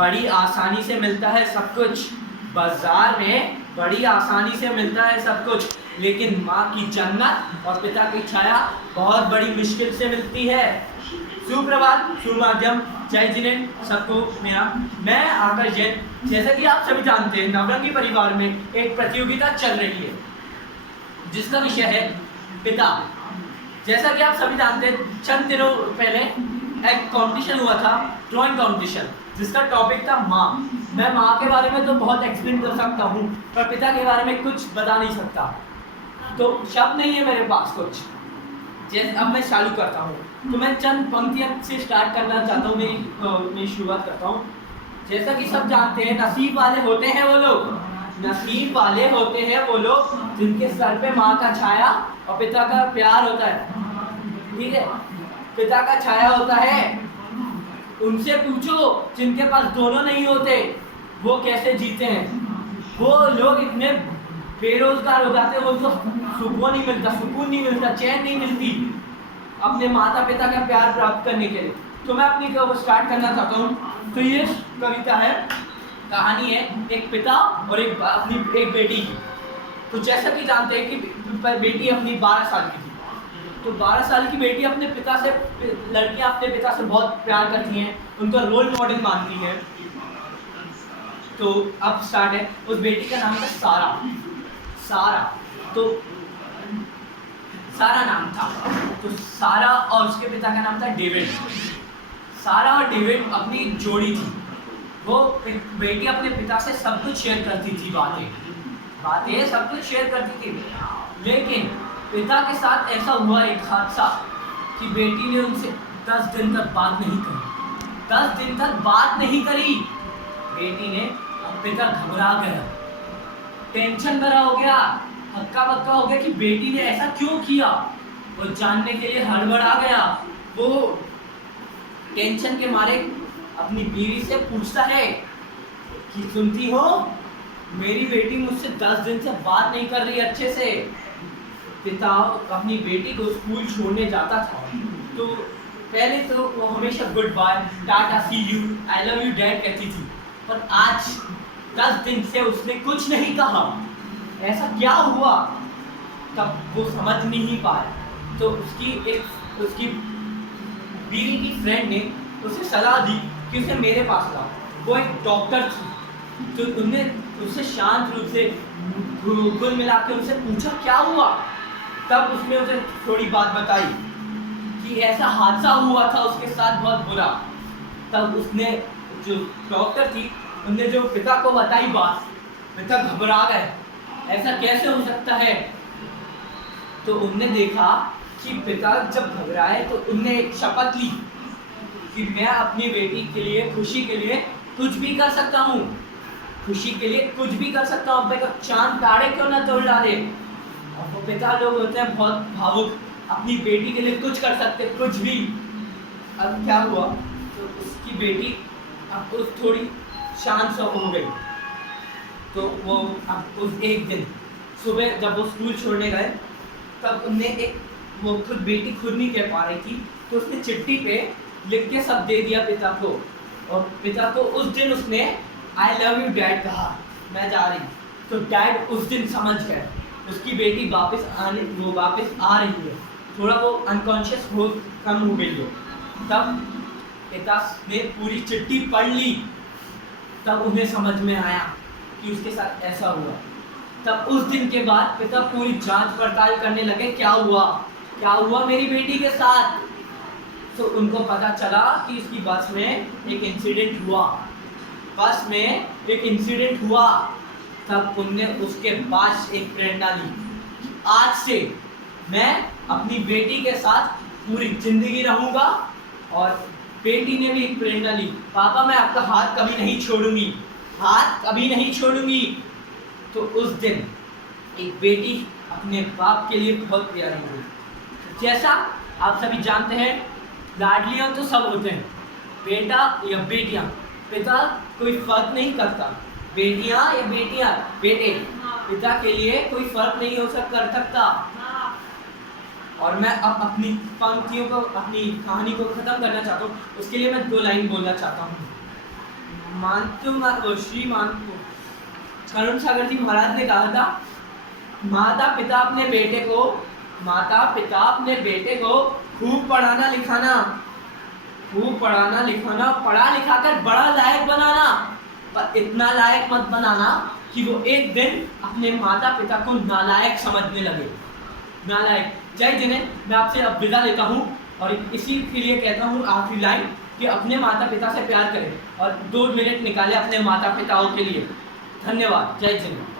बड़ी आसानी से मिलता है सब कुछ, बाजार में बड़ी आसानी से मिलता है सब कुछ, लेकिन माँ की जन्नत और पिता की छाया बहुत बड़ी मुश्किल से मिलती है। सुप्रभात, सुमाध्यम, जय जिनेन्द्र, सबको मेरा, मैं आकाश जैन। जैसा कि आप सभी जानते हैं, नवरंगी परिवार में एक प्रतियोगिता चल रही है जिसका विषय है पिता। जैसा कि आप सभी जानते हैं, चंद दिनों पहले एक कंपटीशन हुआ था, ड्राइंग कंपटीशन, जिसका टॉपिक था माँ। मैं माँ के बारे में तो बहुत एक्सप्लेन कर सकता हूँ, पर पिता के बारे में कुछ बता नहीं सकता, तो शब्द नहीं है मेरे पास कुछ। जैसे अब मैं चालू करता हूँ, तो मैं चंद पंक्तियों से स्टार्ट करना चाहता हूँ, मैं शुरुआत करता हूँ। जैसा कि सब जानते हैं, नसीब वाले होते हैं वो लोग, नसीब वाले होते हैं वो लोग जिनके सर पे माँ का छाया और पिता का प्यार होता है। ठीक है, पिता का छाया होता है। उनसे पूछो जिनके पास दोनों नहीं होते, वो कैसे जीते हैं। वो लोग इतने बेरोजगार हो जाते हैं, उनको सुकून नहीं मिलता, चैन नहीं मिलती अपने माता पिता का प्यार प्राप्त करने के लिए। तो मैं अपनी स्टार्ट करना चाहता हूँ। तो ये कविता है, कहानी है एक पिता और अपनी एक बेटी की। तो जैसा कि जानते हैं कि बेटी अपनी 12 साल की थी, तो 12 साल की बेटी अपने पिता से, लड़कियां अपने पिता से बहुत प्यार करती हैं, उनको रोल मॉडल मानती हैं। तो अब स्टार्ट है। उस बेटी का नाम था सारा। तो सारा नाम था, तो सारा और उसके पिता का नाम था डेविड। सारा और डेविड अपनी जोड़ी थी। वो बेटी अपने पिता से सब कुछ शेयर करती थी, बातें सब कुछ शेयर करती थी। लेकिन पिता के साथ ऐसा हुआ एक हादसा कि बेटी ने उनसे 10 दिन तक बात नहीं करी। 10 दिन तक बात नहीं करी बेटी ने। अब पिता घबरा गया, टेंशन भरा हो गया, हक्का बक्का हो गया कि बेटी ने ऐसा क्यों किया। वो जानने के लिए हड़बड़ा गया। वो टेंशन के मारे अपनी बीवी से पूछता है कि सुनती हो, मेरी बेटी मुझसे 10 दिन से बात नहीं कर रही अच्छे से। पिता अपनी बेटी को स्कूल छोड़ने जाता था, तो पहले तो वो हमेशा good bye, tata, see you, I love you dad कहती थी, पर आज 10 दिन से उसने कुछ नहीं कहा। ऐसा क्या हुआ, तब वो समझ नहीं पाया। तो उसकी बीवी की फ्रेंड ने उसे सलाह दी कि उसे मेरे पास लाओ। वो एक डॉक्टर थी, तो उन्होंने उससे शांत रूप से घुल मिला के उनसे पूछा क्या हुआ। तब उसने उसे थोड़ी बात बताई कि ऐसा हादसा हुआ था उसके साथ बहुत बुरा। तब उसने, जो डॉक्टर थी, उनने जो पिता को बताई बात, पिता घबरा गए, ऐसा कैसे हो सकता है। तो उनने देखा कि पिता जब घबराए तो उनने एक शपथ ली कि मैं अपनी बेटी के लिए, खुशी के लिए कुछ भी कर सकता हूँ, खुशी के लिए कुछ भी कर सकता हूँ। अपने चांद तारे क्यों ना तोड़ डाले। और वो पिता लोग होते हैं बहुत भावुक, अपनी बेटी के लिए कुछ कर सकते, कुछ भी। अब क्या हुआ, तो उसकी बेटी अब उस थोड़ी शांत सा हो गई। तो वो अब उस एक दिन सुबह जब वो स्कूल छोड़ने गए, तब उनने वो बेटी खुद नहीं कह पा रही थी, तो उसने चिट्ठी पे लिख के सब दे दिया पिता को। और पिता को उस दिन उसने आई लव यू डैड कहा, मैं जा रही। तो डैड उस दिन समझ गए उसकी बेटी वापस आ रही है। थोड़ा वो अनकॉन्शियस कम हो गई हो। तब पिता ने पूरी चिट्ठी पढ़ ली, तब उन्हें समझ में आया कि उसके साथ ऐसा हुआ। तब उस दिन के बाद पिता पूरी जांच पड़ताल करने लगे, क्या हुआ मेरी बेटी के साथ। तो उनको पता चला कि इसकी बस में एक इंसिडेंट हुआ। तब उनने उसके बाद एक प्रेरणा ली, आज से मैं अपनी बेटी के साथ पूरी जिंदगी रहूंगा। और बेटी ने भी एक प्रेरणा ली, पापा मैं आपका हाथ कभी नहीं छोड़ूंगी। तो उस दिन एक बेटी अपने बाप के लिए बहुत प्यारी हुई। जैसा आप सभी जानते हैं, लाडलियां तो सब होते हैं, बेटा या बेटियां, पिता कोई फर्क नहीं करता, बेटियां या बेटे, पिता के लिए कोई फर्क नहीं कर सकता। और मैं अब अपनी पंक्तियों को, अपनी कहानी को खत्म करना चाहता हूँ। उसके लिए मैं 2 लाइन बोलना चाहता हूँ। श्रीमान को करुण सागर जी महाराज ने कहा था, माता पिता अपने बेटे को खूब पढ़ाना लिखाना, पढ़ा लिखा कर बड़ा लायक बनाना, पर इतना लायक मत बनाना कि वो एक दिन अपने माता पिता को नालायक समझने लगे। नालायक। जय जिन्हें मैं आपसे अब विदा लेता हूँ और इसी के लिए कहता हूँ आखिरी लाइन कि अपने माता पिता से प्यार करें और 2 मिनट निकालें अपने माता पिताओं के लिए। धन्यवाद। जय जिन्हें।